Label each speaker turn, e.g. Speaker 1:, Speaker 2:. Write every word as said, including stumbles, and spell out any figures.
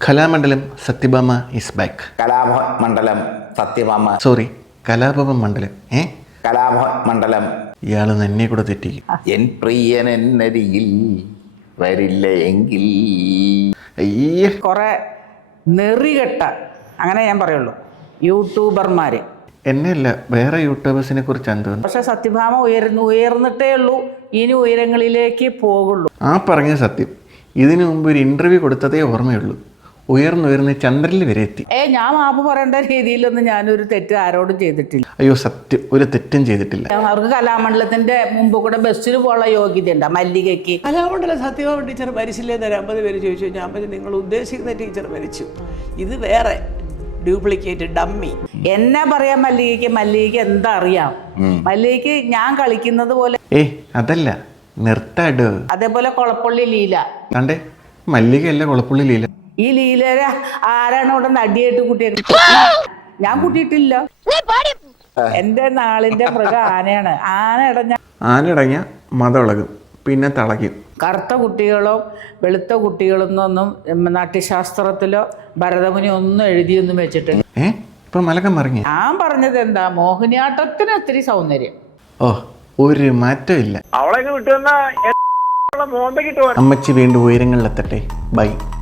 Speaker 1: Kalamandalam Sathyabhama is back.
Speaker 2: Kalamandalam Sathyabhama
Speaker 1: sorry Kalabhavan Mandalam. ഏ
Speaker 2: കലാമണ്ഡലം.
Speaker 1: ഇയാൾ എന്നെ കൂടെ തെറ്റിക്കും.
Speaker 2: എൻ പ്രിയൻ എന്നരികിൽ വരില്ല എങ്കിൽ.
Speaker 1: അയ്യേ,
Speaker 3: കുറെ നെറികെട്ട, അങ്ങനെ ഞാൻ പറയുള്ളൂ, യൂട്യൂബർമാര്.
Speaker 1: എന്നെയല്ല, വേറെ യൂട്യൂബേഴ്സിനെ കുറിച്ചാണ് തോന്നുന്നു.
Speaker 3: പക്ഷെ സത്യഭാമ ഉയർന്നു ഉയർന്നിട്ടേ ഉള്ളൂ, ഇനി ഉയരങ്ങളിലേക്ക് പോകുള്ളൂ.
Speaker 1: ആ പറഞ്ഞ സത്യം. ഇതിനു മുമ്പ് ഒരു ഇന്റർവ്യൂ കൊടുത്തതേ ഓർമ്മയുള്ളൂ. ഉയർന്നുയർന്ന് ചന്ദ്രനിൽ വരെ എത്തി.
Speaker 3: ഏ ഞാൻ മാപ്പ് പറയേണ്ട രീതിയിലൊന്നും ഞാനൊരു തെറ്റ് ആരോടും ചെയ്തിട്ടില്ല.
Speaker 1: അയ്യോ സത്യം, ഒരു തെറ്റും ചെയ്തിട്ടില്ല.
Speaker 3: അവർക്ക് കലാമണ്ഡലത്തിന്റെ മുമ്പ് കൂടെ ബസ്സിൽ പോകാനുള്ള യോഗ്യത ഉണ്ട് മല്ലികയ്ക്ക്.
Speaker 4: കലാമണ്ഡലം സത്യഭാമ ടീച്ചർ മരിച്ചില്ലെന്ന് ഒരു അമ്പത് പേര് ചോദിച്ചു. ഞാൻ പറഞ്ഞു നിങ്ങൾ ഉദ്ദേശിക്കുന്ന ടീച്ചർ മരിച്ചു, ഇത് വേറെ ഡ്യൂപ്ലിക്കേറ്റ് ഡമ്മി.
Speaker 3: എന്നാ പറയാം മല്ലികയ്ക്ക്? മല്ലികയ്ക്ക് എന്താ അറിയാം? മല്ലികയ്ക്ക് ഞാൻ കളിക്കുന്നത് പോലെ.
Speaker 1: ഏ അതല്ല, നിർത്താടോ.
Speaker 3: അതേപോലെ കൊളപ്പള്ളി ലീല.
Speaker 1: കണ്ടേ, മല്ലികയല്ല കുളപ്പുള്ളി ലീല.
Speaker 3: ഈ ലീലര ആരാണ് ഇവിടെ നടിയായിട്ട് കുട്ടിയെ? ഞാൻ കൂട്ടിയിട്ടില്ല. എന്റെ നാളിന്റെ മൃഗം ആനയാണ്. ആന ഇടഞ്ഞ
Speaker 1: ആനടങ്ങിയ മതളകും, പിന്നെ തളയ്ക്കും.
Speaker 3: കറുത്ത കുട്ടികളോ വെളുത്ത കുട്ടികളൊന്നും നാട്യശാസ്ത്രത്തിലോ ഭരതമുനി ഒന്നും എഴുതിയൊന്നും വെച്ചിട്ട്.
Speaker 1: ഏ ഇപ്പൊ മലക്കം മറിഞ്ഞ.
Speaker 3: ഞാൻ പറഞ്ഞത് എന്താ, മോഹിനിയാട്ടത്തിന് ഒത്തിരി സൗന്ദര്യം.
Speaker 1: ഓ ഒരു മാറ്റം ഇല്ല. അമ്മച്ചി വീണ്ടും ഉയരങ്ങളിലെത്തട്ടെ. ബൈ.